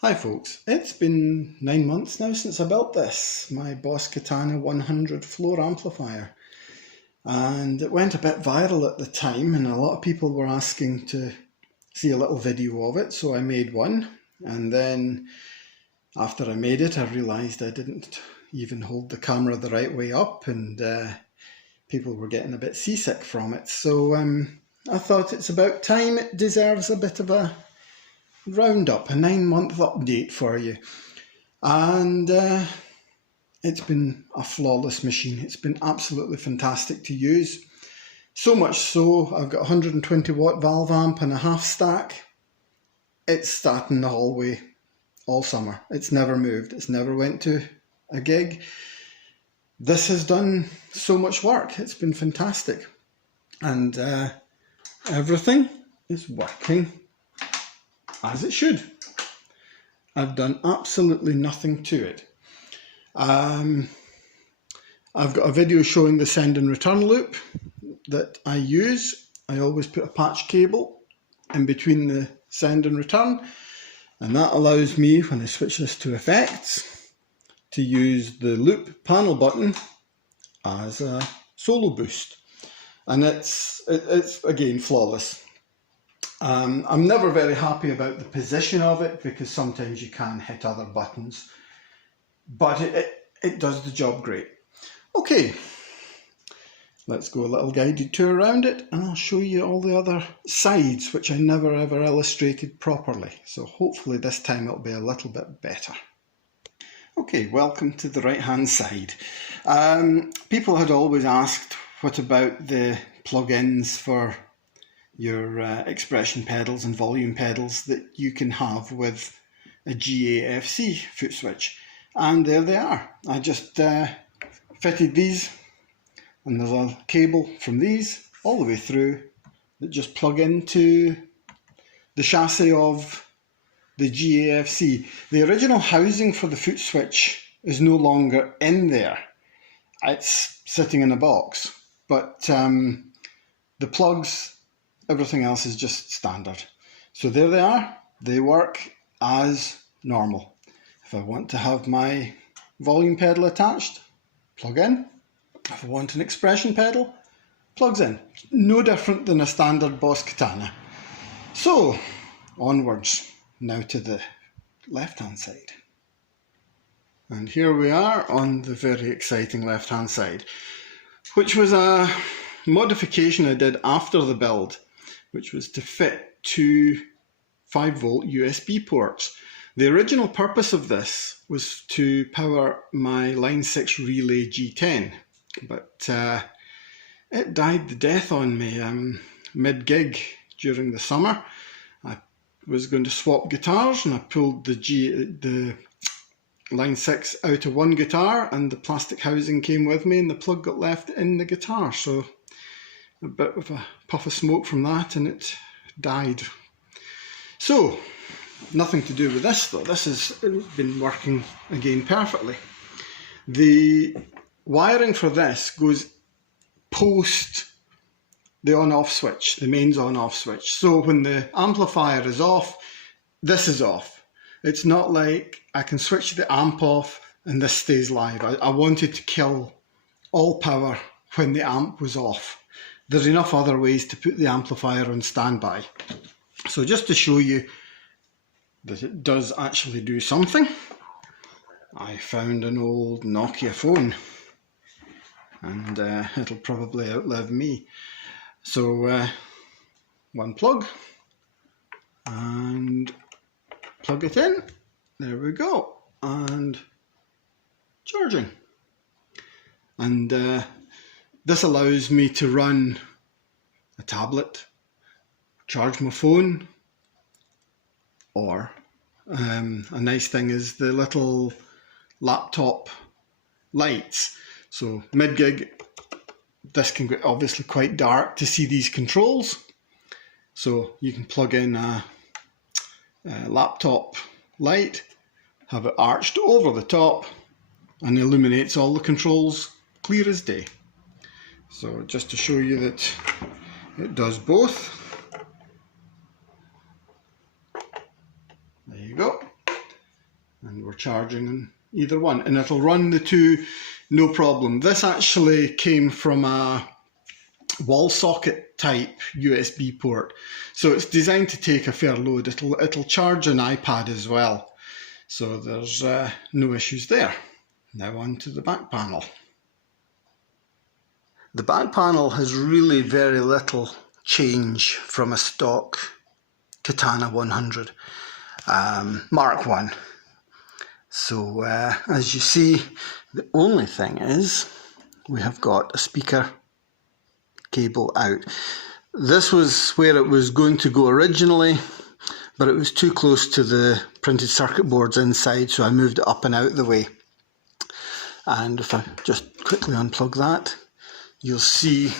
Hi folks, it's been 9 months now since I built this, my Boss Katana 100 floor amplifier, and it went a bit viral at the time and a lot of people were asking to see a little video of it, so I made one. And then after I made it I realised I didn't even hold the camera the right way up, and people were getting a bit seasick from it, so I thought it's about time. It deserves a bit of a roundup, a 9-month update for you. And it's been a flawless machine. It's been absolutely fantastic to use. So much so, I've got a 120 watt valve amp and a half stack. It's sat in the hallway all summer. It's never moved. It's never went to a gig. This has done so much work. It's been fantastic. And everything is working as it should. I've done absolutely nothing to it. I've got a video showing the send and return loop that I use. I always put a patch cable in between the send and return, and that allows me, when I switch this to effects, to use the loop panel button as a solo boost. And it's again flawless. I'm never very happy about the position of it because sometimes you can hit other buttons, but it does the job great. Okay, let's go a little guided tour around it and I'll show you all the other sides which I never ever illustrated properly. So hopefully this time it'll be a little bit better. Okay, welcome to the right hand side. People had always asked what about the plugins for your expression pedals and volume pedals that you can have with a GAFC foot switch, and there they are. I just fitted these, and there's a cable from these all the way through that just plug into the chassis of the GAFC. The original housing for the foot switch is no longer in there. It's sitting in a box, but the plugs, everything else is just standard. So there they are. They work as normal. If I want to have my volume pedal attached, plug in. If I want an expression pedal, plugs in. No different than a standard Boss Katana. So, onwards now to the left-hand side. And here we are on the very exciting left-hand side, which was a modification I did after the build, which was to fit two 5-volt USB ports. The original purpose of this was to power my Line 6 Relay G10, but it died the death on me mid-gig during the summer. I was going to swap guitars and I pulled the Line 6 out of one guitar, and the plastic housing came with me and the plug got left in the guitar, so a bit of a puff of smoke from that and it died. So, nothing to do with this though. This has been working again perfectly. The wiring for this goes post the on-off switch, the mains on-off switch. So when the amplifier is off, this is off. It's not like I can switch the amp off and this stays live. I wanted to kill all power when the amp was off. There's enough other ways to put the amplifier on standby. So just to show you that it does actually do something, I found an old Nokia phone, and it'll probably outlive me. So one plug and plug it in, there we go, and charging. And this allows me to run a tablet, charge my phone, or a nice thing is the little laptop lights. So mid-gig, this can get obviously quite dark to see these controls. So you can plug in a laptop light, have it arched over the top, and illuminates all the controls clear as day. So just to show you that it does both. There you go. we're charging on either one, and it'll run the two no problem. This actually came from a wall socket type USB port, so it's designed to take a fair load. It'll charge an iPad as well, so there's no issues there. Now on to the back panel. The back panel has really very little change from a stock Katana 100 Mark 1. So as you see, the only thing is we have got a speaker cable out. This was where it was going to go originally, but it was too close to the printed circuit boards inside, so I moved it up and out the way. And if I just quickly unplug that, you'll see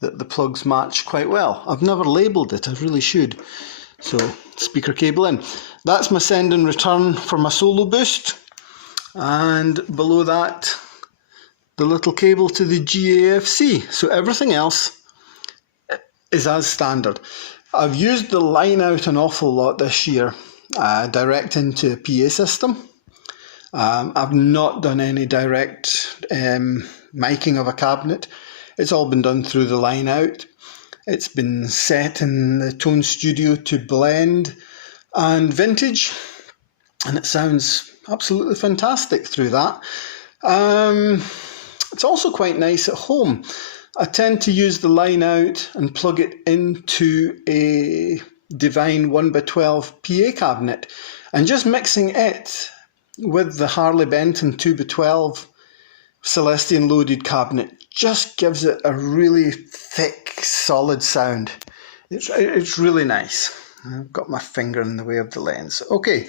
that the plugs match quite well. I've never labelled it, I really should. So, speaker cable in. That's my send and return for my solo boost. And below that, the little cable to the GAFC. So everything else is as standard. I've used the line out an awful lot this year, direct into a PA system. I've not done any direct miking of a cabinet. It's all been done through the line out. It's been set in the Tone Studio to blend and vintage, and it sounds absolutely fantastic through that. It's also quite nice at home. I tend to use the line out and plug it into a Divine 1x12 PA cabinet, and just mixing it with the Harley Benton 2x12 Celestion loaded cabinet just gives it a really thick, solid sound. It's really nice. I've got my finger in the way of the lens. Okay,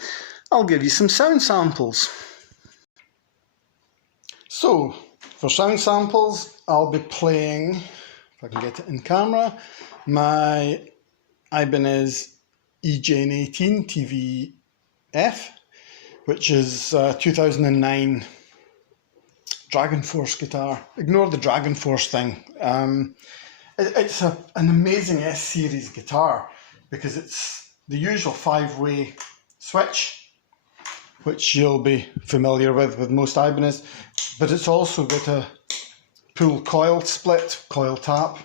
I'll give you some sound samples. So, for sound samples, I'll be playing, if I can get it in camera, my Ibanez EJN18 TVF, which is 2009 Dragon Force guitar. Ignore the Dragon Force thing. It's an amazing S-series guitar because it's the usual 5-way switch, which you'll be familiar with most Ibanez, but it's also got a pull coil split, coil tap.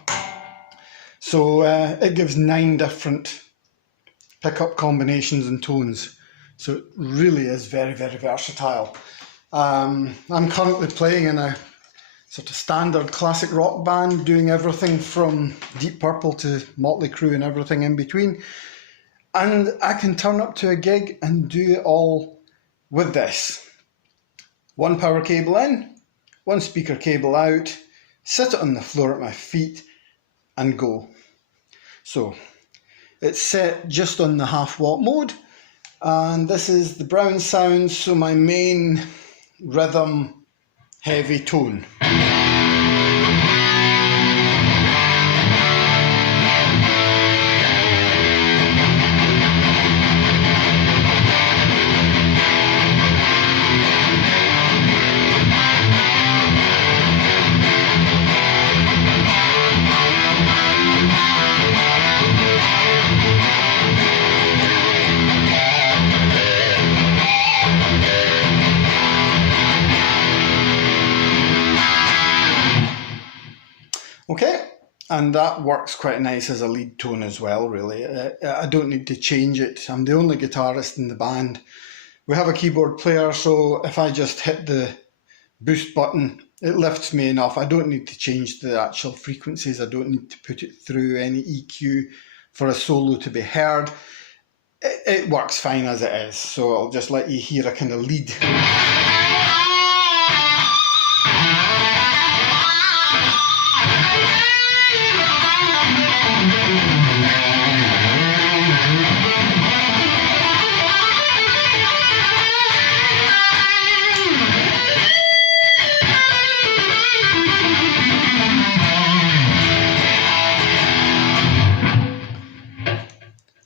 So it gives 9 different pickup combinations and tones. So it really is very, very versatile. I'm currently playing in a sort of standard classic rock band, doing everything from Deep Purple to Motley Crue and everything in between. And I can turn up to a gig and do it all with this. 1 power cable in, 1 speaker cable out, sit it on the floor at my feet and go. So it's set just on the 1/2 watt mode, and this is the Brown sound, so my main rhythm heavy tone. Okay, and that works quite nice as a lead tone as well, really. I don't need to change it. I'm the only guitarist in the band. We have a keyboard player, so if I just hit the boost button, it lifts me enough. I don't need to change the actual frequencies. I don't need to put it through any EQ for a solo to be heard. It works fine as it is, so I'll just let you hear a kind of lead.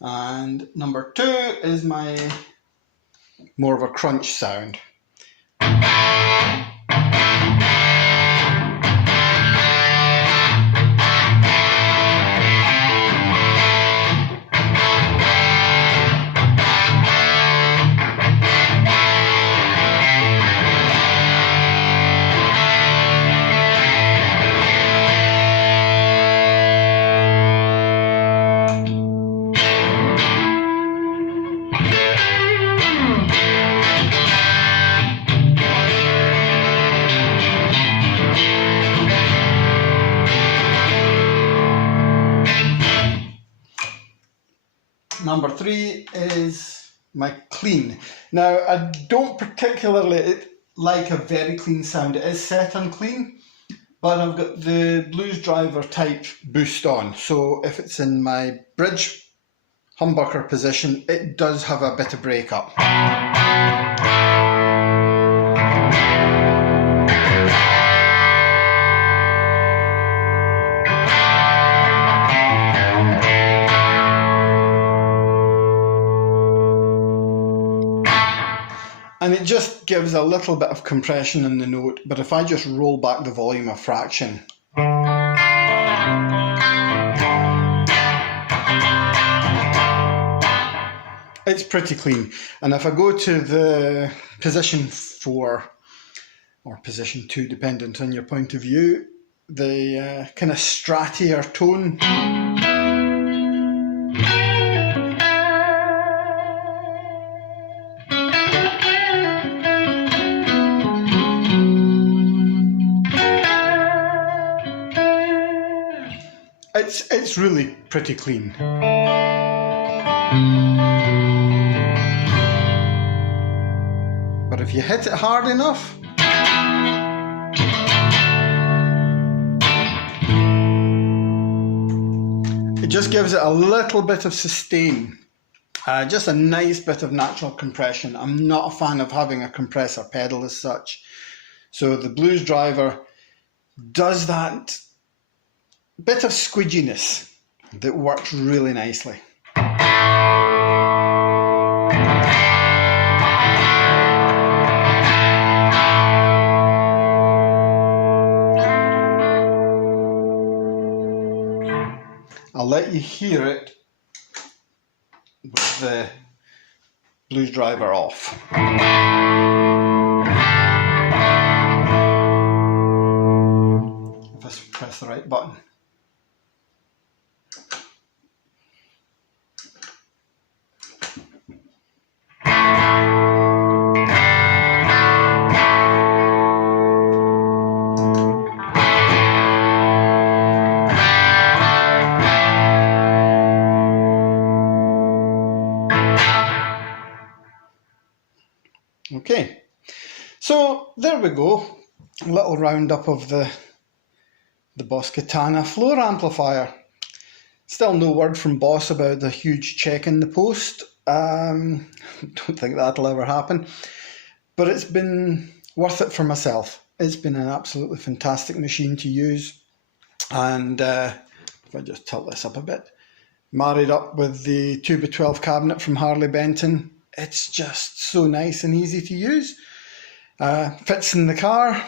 And number 2 is my more of a crunch sound. number 3 is my clean. Now, I don't particularly like a very clean sound. It is set on clean, but I've got the blues driver type boost on. So if it's in my bridge humbucker position, it does have a bit of breakup. And it just gives a little bit of compression in the note, but if I just roll back the volume a fraction, it's pretty clean. And if I go to the position 4 or position 2, dependent on your point of view, the kind of stratier tone, it's really pretty clean. But if you hit it hard enough, it just gives it a little bit of sustain. Just a nice bit of natural compression. I'm not a fan of having a compressor pedal as such. So the blues driver does that bit of squidginess that works really nicely. I'll let you hear it with the blues driver off. If I press the right button. Okay, so there we go, a little roundup of the Boss Katana floor amplifier. Still no word from Boss about the huge check in the post. Don't think that'll ever happen, but it's been worth it for myself. It's been an absolutely fantastic machine to use, and if I just tilt this up a bit, married up with the 2x12 cabinet from Harley Benton, it's just so nice and easy to use. Fits in the car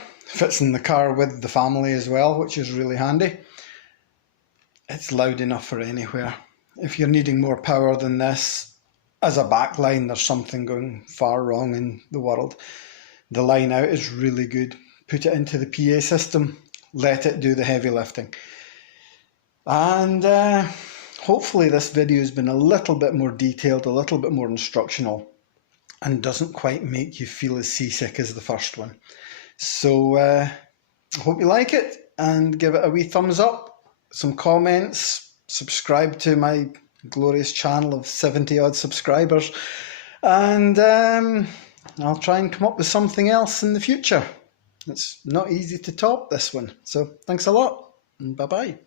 with the family as well, which is really handy. It's loud enough for anywhere. If you're needing more power than this, as a backline, there's something going far wrong in the world. The line out is really good. Put it into the PA system, let it do the heavy lifting. And hopefully this video has been a little bit more detailed, a little bit more instructional, and doesn't quite make you feel as seasick as the first one. So I hope you like it, and give it a wee thumbs up, some comments, subscribe to my glorious channel of 70 odd subscribers, and I'll try and come up with something else in the future. It's not easy to top this one. So thanks a lot, and bye bye.